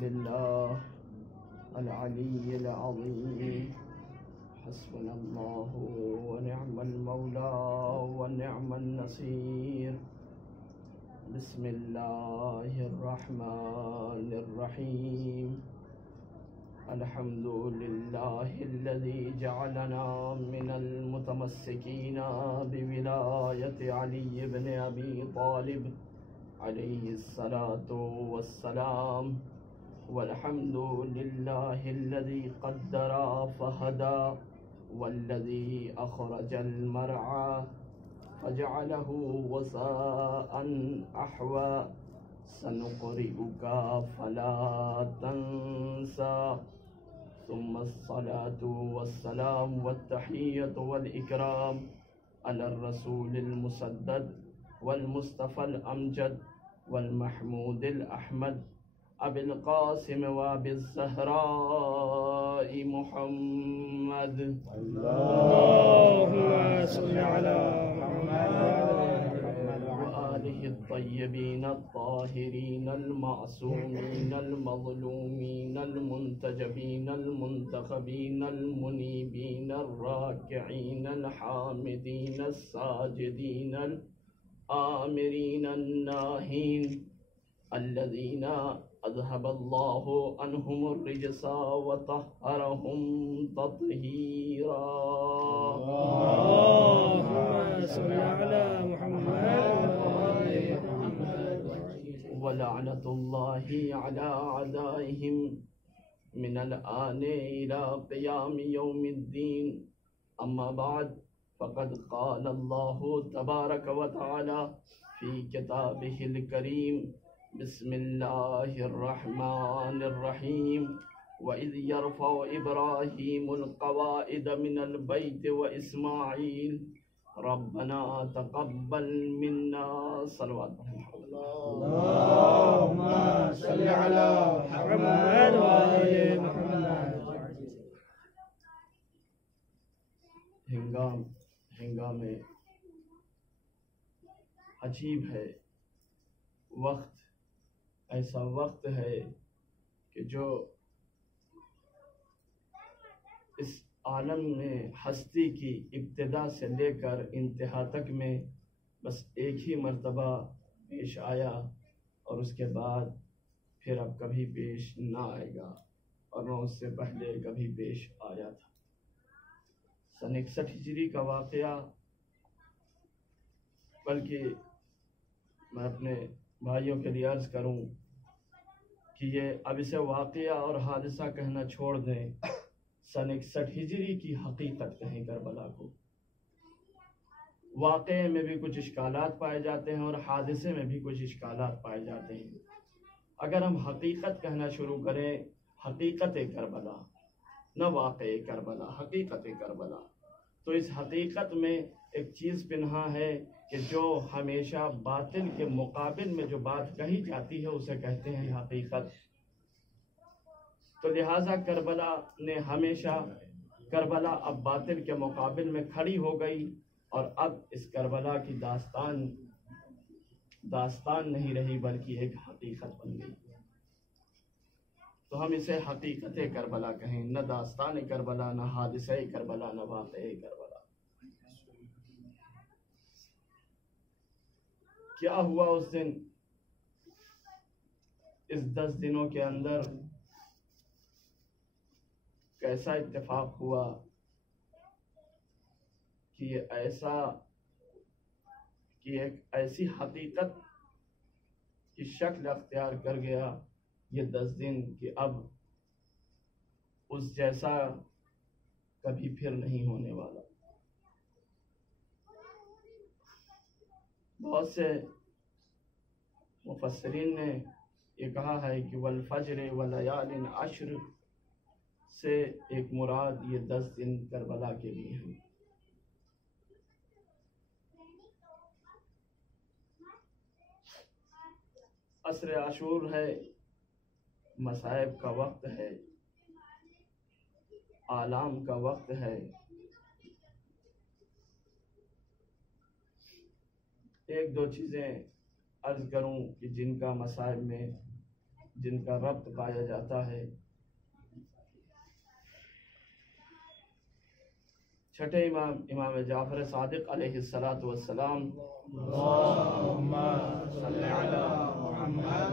بالله العلي العظيم. حسبنا الله ونعم المولى ونعم النصير. بسم الله الرحمن الرحيم. الحمد لله الذي جعلنا من المتمسكين بولاية علي بن أبي طالب عليه الصلاة والسلام. والحمد لله الذي قدر فهدى والذي أخرج المرعى فجعله وساء أحوى. سنقرئك فلا تنسى. ثم الصلاة والسلام والتحية والإكرام على الرسول المسدد والمصطفى الأمجد والمحمود الأحمد أبي القاسم وأبي الزهراء محمد. اللهم صل على محمد وآله الطيبين الطاهرين المعصومين المظلومين المنتجبين المنتخبين المنيبين الراكعين الحامدين الساجدين الآمرين الناهين الذين أذهب الله عنهم الرجس وطهرهم تطهيرا. اللهم صل على محمد ولعنة الله على أعدائهم من الآن إلى قيام يوم الدين. أما بعد، فقد قال الله تبارك وتعالى في كتابه الكريم: بسم الله الرحمن الرحيم. وإذ يرفع إبراهيم القواعد من البيت وإسماعيل ربنا تقبل منا. صلوات اللهم صل على محمد وآل محمد. ہنگام عجیب ہے. وقت ایسا وقت ہے کہ جو اس عالم میں ہستی کی ابتدا سے لے کر انتہا تک میں بس ایک ہی مرتبہ پیش آیا اور اس کے بعد پھر اب کبھی پیش نہ آئے گا، اور نہ اس سے پہلے کبھی پیش آیا تھا. سن 61 ہجری کا واقعہ، بلکہ میں اپنے بھائیوں کے لیے عرض کروں کہ یہ اب اسے واقعہ اور حادثہ کہنا چھوڑ دیں، سن 61 ہجری کی حقیقت کہیں کربلا کو. واقعے میں بھی کچھ اشکالات پائے جاتے ہیں اور حادثے میں بھی کچھ اشکالات پائے جاتے ہیں. اگر ہم حقیقت کہنا شروع کریں، حقیقت کربلا، نہ واقع کربلا، حقیقت کربلا، تو اس حقیقت میں ایک چیز پنہا ہے کہ جو ہمیشہ باطل کے مقابل میں جو بات کہی جاتی ہے اسے کہتے ہیں حقیقت. تو لہٰذا کربلا نے ہمیشہ، کربلا اب باطل کے مقابل میں کھڑی ہو گئی، اور اب اس کربلا کی داستان نہیں رہی بلکہ ایک حقیقت بن گئی. تو ہم اسے حقیقت کربلا کہیں، نہ داستان کربلا، نہ حادثہ کربلا، نہ واقع کربلا. کیا ہوا اس دن؟ اس 10 دنوں کے اندر کیسا اتفاق ہوا کہ یہ ایک ایسی حقیقت کی شکل اختیار کر گیا یہ 10 دن کہ اب اس جیسا کبھی پھر نہیں ہونے والا. بہت سے مفسرین نے یہ کہا ہے کہ والفجر ولیال عشر سے ایک مراد یہ 10 دن کربلا کے لیے ہیں. عصر عاشور ہے، مصائب کا وقت ہے، آلام کا وقت ہے. ایک دو چیزیں عرض کروں کہ جن کا مصائب میں جن کا ربط پایا جاتا ہے۔ چھٹے امام امام جعفر صادق علیہ الصلوۃ والسلام اللهم صل على محمد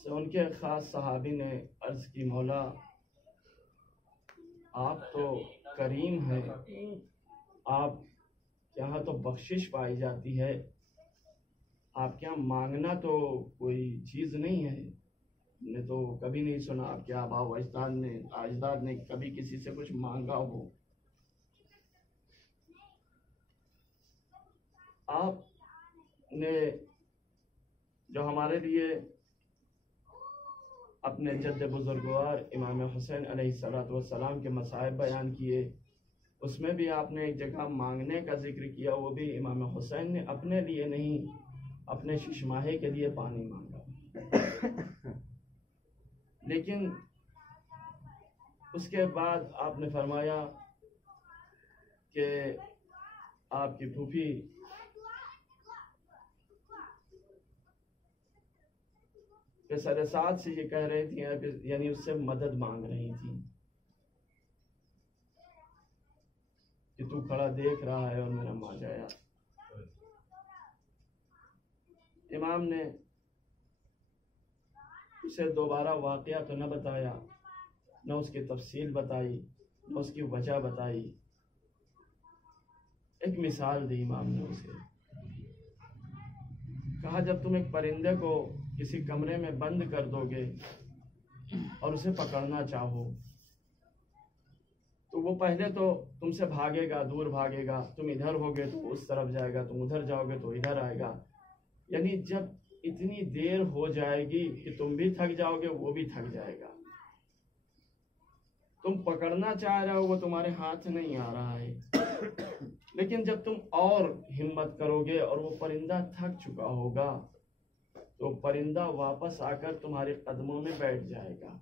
سے ان کے خاص صحابی نے عرض کی، مولا آپ تو کریم ہیں، آپ کے یہاں تو بخشش پائی جاتی ہے، آپ کے یہاں مانگنا تو کوئی چیز نہیں ہے، ہم نے تو کبھی نہیں سنا آپ کے آباء و اجداد نے کبھی کسی سے کچھ مانگا ہو۔ آپ نے جو ہمارے لیے اپنے جد بزرگوار امام حسین علیہ السلام کے مصائب بیان کیے، اس میں بھی آپ نے ایک جگہ مانگنے کا ذکر کیا، وہ بھی امام حسین نے اپنے لیے نہیں، اپنے ششماہے کے لیے پانی مانگا۔ لیکن اس کے بعد آپ نے فرمایا کہ آپ کی پھوپھی سر ساتھ سے یہ کہہ رہی تھی، یعنی اس سے مدد مانگ رہی تھی کہ تو کھڑا دیکھ رہا ہے اور میرا ماں جایا۔ امام نے اسے دوبارہ واقعہ تو نہ بتایا، نہ اس کی تفصیل بتائی، نہ اس کی وجہ بتائی، ایک مثال دی امام نے اسے۔ کہا جب تم ایک پرندے کو کسی کمرے میں بند کر دو گے اور اسے پکڑنا چاہو تو وہ پہلے تو تم سے بھاگے گا، دور بھاگے گا، تم ادھر ہوگے تو اس طرف جائے گا، تم ادھر جاؤ گے تو ادھر آئے گا، یعنی جب اتنی دیر ہو جائے گی کہ تم بھی تھک جاؤ گے، وہ بھی تھک جائے گا۔ تم پکڑنا چاہ رہے ہو، وہ تمہارے ہاتھ نہیں آ رہا ہے، لیکن جب تم اور ہمت کرو گے اور وہ پرندہ تھک چکا ہوگا تو پرندہ واپس آ کر تمہارے قدموں میں بیٹھ جائے گا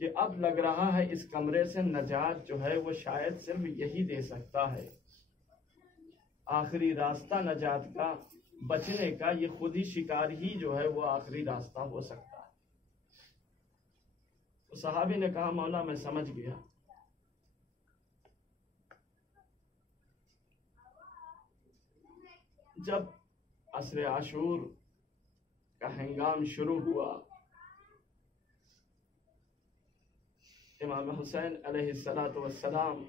کہ اب لگ رہا ہے اس کمرے سے نجات جو ہے وہ شاید صرف یہی دے سکتا ہے، آخری راستہ نجات کا، بچنے کا، یہ خود ہی شکار ہی جو ہے وہ آخری راستہ ہو سکتا ہے۔ تو صحابی نے کہا مولا میں سمجھ گیا۔ جب عصر عاشور کا ہنگام شروع ہوا، امام حسین علیہ السلام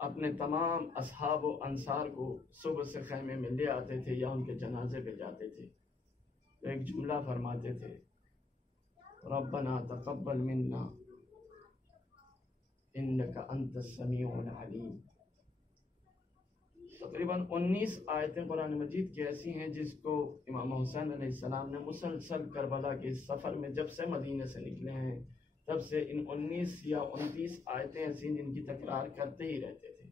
اپنے تمام اصحاب و انصار کو صبح سے خیمے میں لے آتے تھے یا ان کے جنازے پہ جاتے تھے تو ایک جملہ فرماتے تھے، ربنا تقبل منا انک انت السمیع العلیم۔ تقریباً 19 آیتیں قرآن مجید کی ایسی ہیں جس کو امام حسین علیہ السلام نے مسلسل کربلا کے اس سفر میں جب سے مدینے سے نکلے ہیں تب سے ان 19 یا 29 آیتیں ایسی ہیں جن کی تکرار کرتے ہی رہتے تھے۔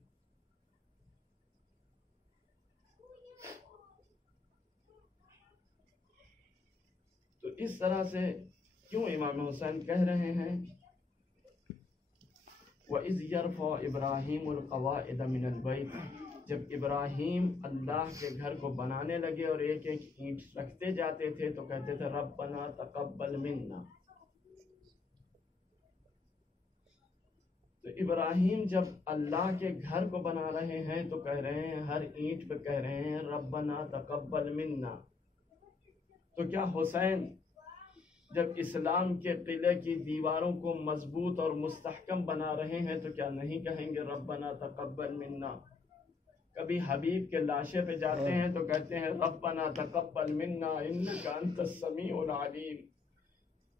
تو اس طرح سے کیوں امام حسین کہہ رہے ہیں وَإِذْ يَرْفَعُ إِبْرَاهِيمُ الْقَوَاعِدَ مِنَ الْبَيْتِ، جب ابراہیم اللہ کے گھر کو بنانے لگے اور ایک ایک اینٹ رکھتے جاتے تھے تو کہتے تھے ربنا تقبل منا۔ تو ابراہیم جب اللہ کے گھر کو بنا رہے ہیں تو کہہ رہے ہیں، ہر اینٹ پہ کہہ رہے ہیں ربنا تقبل منا۔ تو کیا حسین جب اسلام کے قلعے کی دیواروں کو مضبوط اور مستحکم بنا رہے ہیں تو کیا نہیں کہیں گے ربنا تقبل منا؟ کبھی حبیب کے لاشے پہ جاتے ہیں تو کہتے ہیں ربنا تقبل منا انک انت السمیع العلیم۔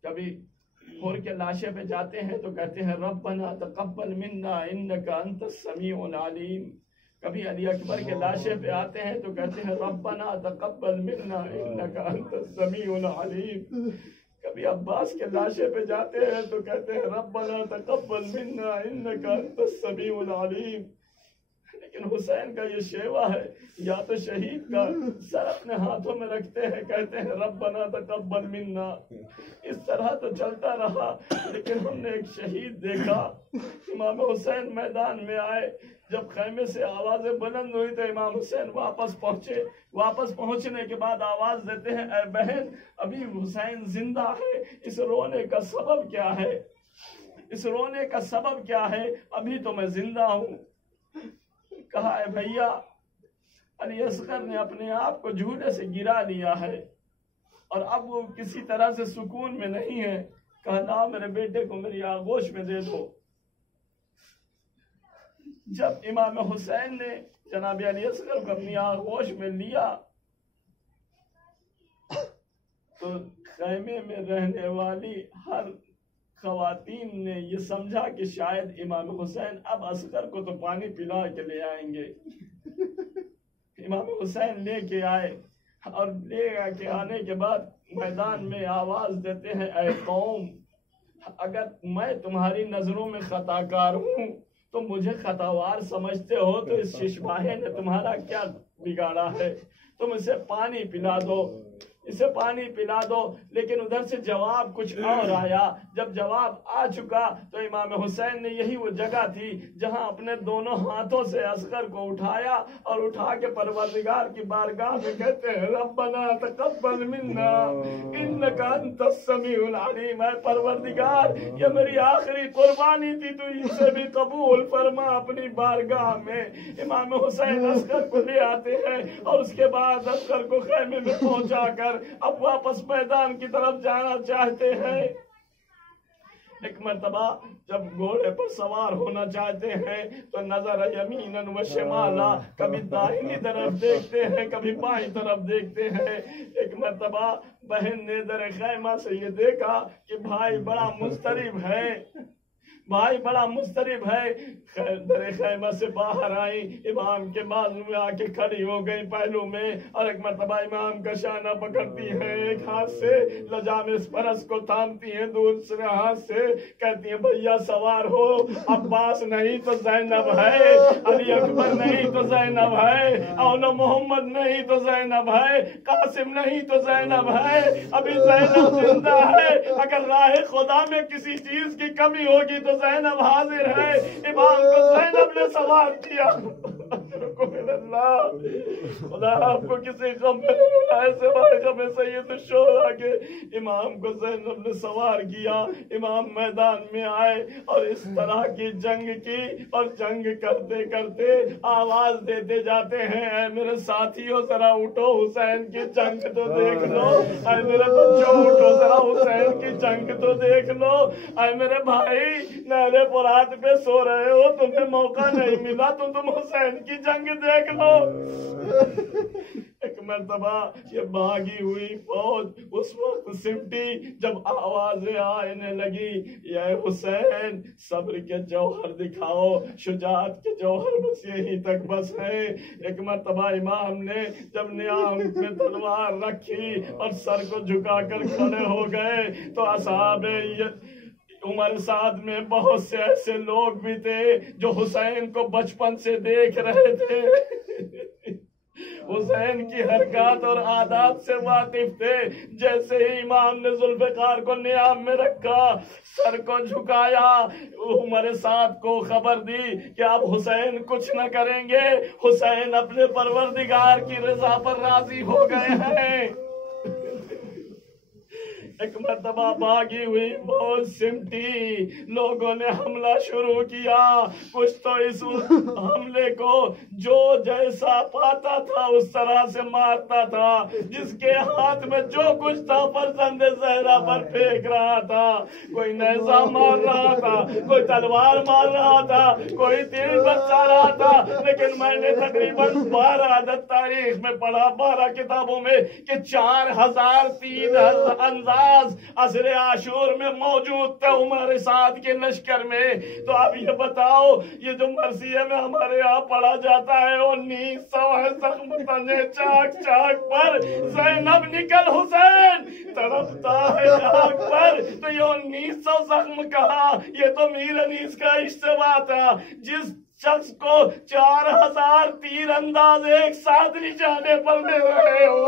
کبھی حور کے لاشے پہ جاتے ہیں تو کہتے ہیں ربنا تقبل منا انک انت السمیع العلیم۔ کبھی علی اکبر کے لاشے پہ آتے ہیں تو کہتے ہیں ربنا تقبل منا انک انت السمیع العلیم۔ کبھی عباس کے لاشے پہ جاتے ہیں تو کہتے ہیں ربنا تقبل منا انک انت السمیع العلیم۔ لیکن حسین کا یہ شیوا ہے، یا تو شہید کا سر اپنے ہاتھوں میں رکھتے ہیں، کہتے ہیں ربنا تقبل منا، اس طرح تو چلتا رہا۔ لیکن ہم نے ایک شہید دیکھا، امام حسین میدان میں آئے، جب خیمے سے آوازیں بلند ہوئی تو امام حسین واپس پہنچے. واپس پہنچنے کے بعد آواز دیتے ہیں اے بہن ابھی حسین زندہ ہے, اس رونے کا سبب کیا ہے؟ اس رونے کا سبب کیا ہے؟ ابھی تو میں زندہ ہوں. کہا اے بھیا علی اصغر نے اپنے آپ کو جھولے سے گرا لیا ہے اور اب وہ کسی طرح سے سکون میں نہیں ہے. کہا لا میرے بیٹے کو میری آغوش میں دے دو. جب امام حسین نے جناب علی اصغر کو اپنی آغوش میں لیا تو خیمے میں رہنے والی ہر خواتین نے یہ سمجھا کہ شاید امام حسین اب اصغر کو تو پانی پلا کے لے آئیں گے. امام حسین لے کے آئے اور لے کے آنے کے بعد میدان میں آواز دیتے ہیں اے قوم اگر میں تمہاری نظروں میں خطا کار ہوں تو مجھے خطاوار سمجھتے ہو تو اس ششماہے نے تمہارا کیا بگاڑا ہے؟ تم اسے پانی پلا دو, اسے پانی پلا دو. لیکن ادھر سے جواب کچھ اور آیا. جب جواب آ چکا تو امام حسین نے یہی وہ جگہ تھی جہاں اپنے دونوں ہاتھوں سے اصغر کو اٹھایا اور اٹھا کے پروردگار کی بارگاہ میں کہتے ہیں ربنا تقبل منا انک انت السمیع العلیم. اے پروردگار یہ میری آخری قربانی تھی, تو اسے بھی قبول فرما اپنی بارگاہ میں. امام حسین اصغر کو لے آتے ہیں اور اس کے بعد اصغر کو خیمے میں پہنچا کر اب واپس میدان کی طرف جانا چاہتے ہیں. ایک مرتبہ جب گھوڑے پر سوار ہونا چاہتے ہیں تو نظر یمیناً و شمالا, کبھی دائیں طرف دیکھتے ہیں کبھی بائیں طرف دیکھتے ہیں. ایک مرتبہ بہن نے در خیمہ سے یہ دیکھا کہ بھائی بڑا مضطرب ہے, بھائی بڑا مضطرب ہے. در خیمہ سے باہر آئی, امام کے بازو میں آ کے کھڑی ہو گئی پہلو میں, اور ایک مرتبہ امام کا شانہ پکڑتی ہے, ایک ہاتھ سے لجامس فرس کو تھامتی ہیں, دوسرے ہاتھ سے کہتی ہیں بھیا سوار ہو, عباس نہیں تو زینب ہے, علی اکبر نہیں تو زینب ہے, اول محمد نہیں تو زینب ہے, قاسم نہیں تو زینب ہے, ابھی زینب زندہ ہے. اگر راہ خدا میں کسی چیز کی کمی ہوگی تو زینب حاضر ہے. امام کو زینب نے سوار کیا. خدا آپ کو کسی غم میں نہ رلائے سوائے غم سید الشہداء کے. امام کو زینب نے سوار کیا. امام میدان میں آئے اور اس طرح کی جنگ کی, اور جنگ کرتے کرتے آواز دیتے جاتے ہیں اے میرے ساتھیوں ذرا اٹھو حسین کی جنگ تو دیکھ لو, اے میرے بچوں اٹھو ذرا حسین کی جنگ تو دیکھ لو, اے میرے بھائی نہرے فرات پہ سو رہے ہو, تمہیں موقع نہیں ملا تو تم حسین کی جنگ دیکھ لو. ایک مرتبہ یہ بھاگی ہوئی فوج اس وقت سمٹی جب آوازیں آنے لگی یا حسین صبر کے جوہر دکھاؤ, شجاعت کے جوہر بس یہیں تک بس ہے. ایک مرتبہ امام نے جب نیام میں تلوار رکھی اور سر کو جھکا کر کھڑے ہو گئے تو اصحاب عمر سعد میں بہت سے ایسے لوگ بھی تھے جو حسین کو بچپن سے دیکھ رہے تھے, حسین کی حرکات اور عادات سے واقف تھے. جیسے ہی امام نے ذوالفقار کو نیام میں رکھا, سر کو جھکایا, عمر سعد کو خبر دی کہ اب حسین کچھ نہ کریں گے, حسین اپنے پروردگار کی رضا پر راضی ہو گئے ہیں. ایک مرتبہ بھاگی ہوئی بہت سمٹی, لوگوں نے حملہ شروع کیا. کچھ تو اس حملے کو جو جیسا پاتا تھا اس طرح سے مارتا تھا, جس کے ہاتھ میں جو کچھ تھا فرزند زہرا پر پھینک رہا تھا. کوئی نیزہ مار رہا تھا, کوئی تلوار مار رہا تھا, کوئی تیر برسا رہا تھا. لیکن میں نے تقریباً 12 عدد تاریخ میں پڑھا, 12 کتابوں میں, کہ 4000 تیر انداز عصر عاشور میں موجود تھے عمر سعد کے لشکر میں. تو اب یہ بتاؤ, یہ جو مرثیے میں ہمارے یہاں پڑھا جاتا ہے 1900 ہے, زخم تنے چاک چاک پر زینب نکل حسین تڑپتا ہے آگ پر. تو یہ 1900 زخم کہا, یہ تو میر انیس کا اجتماع تھا. جس شخص کو 4000 تیر انداز ایک ساتھ نشانے پر لے رہے ہو,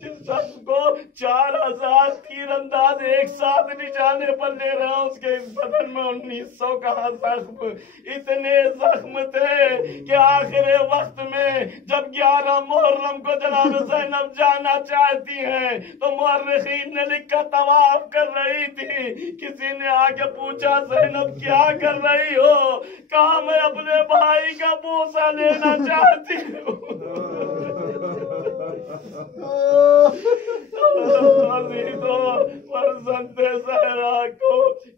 جس شخص کو 4000 تیر انداز ایک ساتھ بتاؤ کہاں زخم؟ اتنے زخم تھے کہ آخر وقت میں جب 11 محرم کو جناب زینب جانا چاہتی ہیں تو مورخین نے لکھا طواف کر رہی تھی، کسی نے آگے پوچھا زینب کیا کر رہی ہو؟ کہا میں اپنے بھائی کا بوسہ لینا چاہتی ہوں۔ فرزند زہرا کو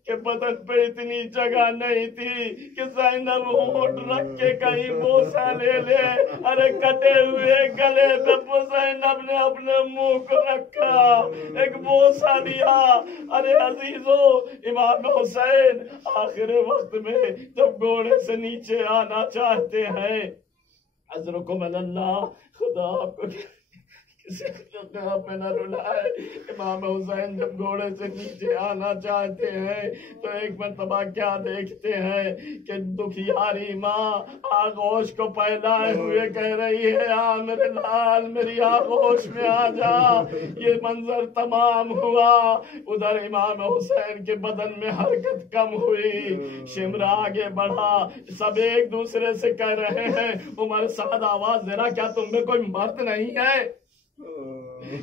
کہ بدن پہ اتنی جگہ نہیں تھی کہ زینب ہونٹ رکھ کے کہیں بوسہ لے لے، ارے کٹے ہوئے گلے پہ زینب نے اپنے منہ کو رکھا، ایک بوسہ دیا۔ ارے عزیزو، امام حسین آخر وقت میں جب گھوڑے سے نیچے آنا چاہتے ہیں، عذرکم اللہ، خدا آپ کو پہ نہ رلائے، امام حسین جب گھوڑے سے نیچے آنا چاہتے ہیں تو ایک مرتبہ کیا دیکھتے ہیں کہ دکھیاری ماں آغوش کو پھیلائے ہوئے کہہ رہی ہے آ میرے لال میری آغوش میں آ جا۔ یہ منظر تمام ہوا، ادھر امام حسین کے بدن میں حرکت کم ہوئی، شمر آگے بڑھا، سب ایک دوسرے سے کہہ رہے ہیں عمر سعد آواز دینا، کیا تم میں کوئی مرد نہیں ہے؟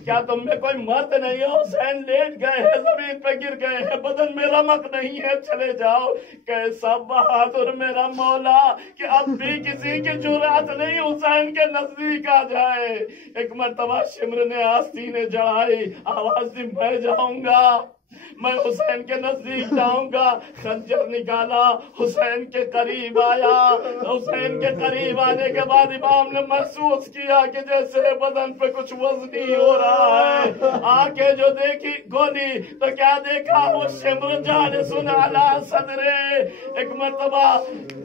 کیا تم میں کوئی مرد نہیں ہے؟ حسین لیٹ گئے ہیں، زمین پہ گر گئے ہیں، بدن میں رمق نہیں ہے، چلے جاؤ۔ کیسا بہادر میرا مولا کہ اب بھی کسی کی جرأت نہیں حسین کے نزدیک آ جائے۔ ایک مرتبہ شمر نے آستینیں جڑائی، آواز دی میں جاؤں گا، میں حسین کے نزدیک جاؤں گا، خنجر نکالا، حسین کے قریب آیا۔ حسین کے قریب آنے کے بعد امام نے محسوس کیا کہ جیسے بدن پہ کچھ وزنی ہو رہا ہے، آ کے جو دیکھی گولی تو کیا دیکھا، وہ شمر جالس علی صدرے۔ ایک مرتبہ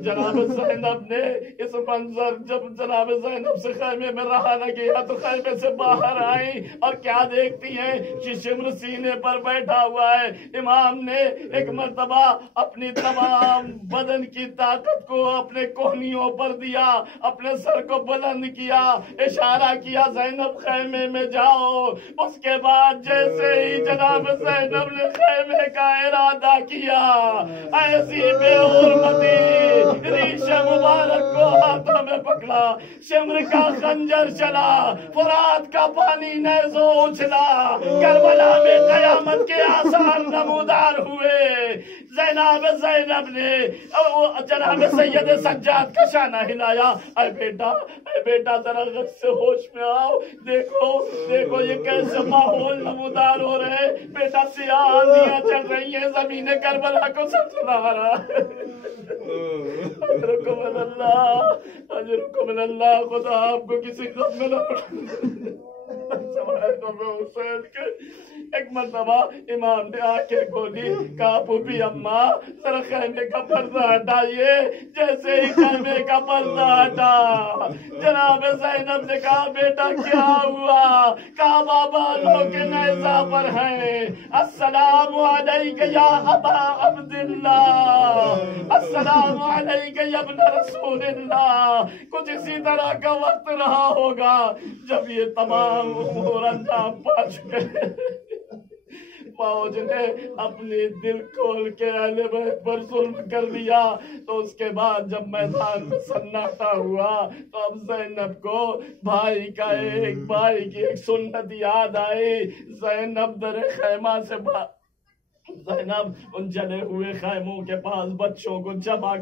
جناب زینب نے اس منظر، جب جناب زینب سے خیمے میں رہا نہ گیا تو خیمے سے باہر آئی اور کیا دیکھتی ہیں کہ شمر سینے پر بیٹھا ہوا ہے۔ امام نے ایک مرتبہ اپنی تمام بدن کی طاقت کو اپنے کوہنیوں پر دیا، اپنے سر کو بلند کیا، اشارہ کیا زینب خیمے میں جاؤ۔ اس کے بعد جیسے ہی جناب زینب نے خیمے کا ارادہ کیا، ایسی بے حرمتی ریش مبارک کو ہاتھوں میں پکڑا، شمر کا خنجر چلا، فرات کا پانی نیزو اچھلا، کربلا میں قیامت کے آثار نمودار ہوئے۔ زینب نے جناب سید سجاد کا شانہ ہلایا، اے بیٹا ذرا غش سے ہوش میں آؤ، دیکھو یہ کیسے ماحول نمودار ہو رہے، بیٹا سیاہ آندیاں چل رہی ہیں، زمین کربلا کو سلسلہ رہا ہے۔ اجرکم اللہ، خدا آپ کو کسی غم میں نہ حسین کے۔ ایک مرتبہ امام نے آ کے بولی، کہا پھوپھی اماں ذرا خیمے کا پردہ ہٹائیے۔ جیسے ہی خیمے کا پردہ ہٹا، جناب زینب نے کہا بیٹا کیا ہوا؟ کہا بابا لوگ نیزہ پر ہیں، السلام علیک یا ابا عبداللہ، السلام علیک یا ابن رسول اللہ۔ کچھ اسی طرح کا وقت رہا ہوگا جب یہ تمام امور انجام پا چکے، فوج نے اپنی دل کھول کے اہل بیت پر ظلم کر دیا۔ تو اس کے بعد جب میدان میں سناٹا ہوا تو اب زینب کو بھائی کی ایک سنت یاد آئی۔ زینب در خیمہ سے زینب ان جلے ہوئے خیموں کے پاس بچوں کو جمع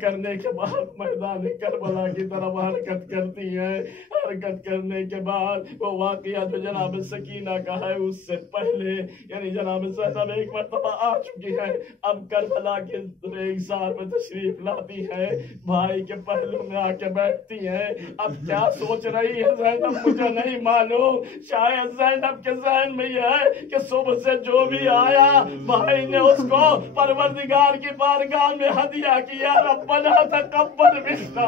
کرنے کے بعد میدان کربلا کی طرف حرکت کرتی ہے۔ حرکت کرنے کے بعد وہ واقعہ جو جناب سکینہ کا ہے اس سے پہلے، یعنی جناب زینب ایک مرتبہ آ چکی ہے، اب کربلا کے ریگزار میں تشریف لاتی ہے، بھائی کے پہلو میں آ کے بیٹھتی ہے۔ اب کیا سوچ رہی ہے زینب مجھے نہیں معلوم، شاید زینب کے ذہن میں یہ ہے کہ صبح سے جو بھی آیا بھائی نے اس کو پروردگار کی بارگاہ میں ہدیہ کیا، ربنا تقبل منا۔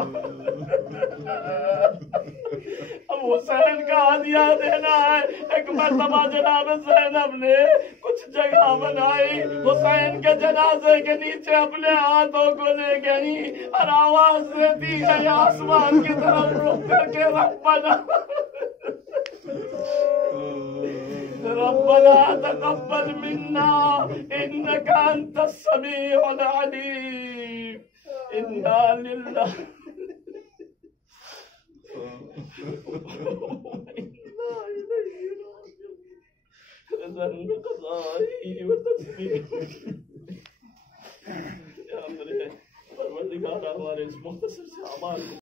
اب حسین کا ہدیہ دینا ہے۔ ایک مرتبہ جناب زینب نے کچھ جگہ بنائی، حسین کے جنازے کے نیچے اپنے ہاتھوں کو لے گئی اور آواز دیتی ہے آسمان کی طرف رخ کر کے ربنا ربنا تقبل منا انك انت السميع العليم انا لله رضا بقضائه وتسليمه یا میرے پروردگار ہمارے اس مختصر سے اعمال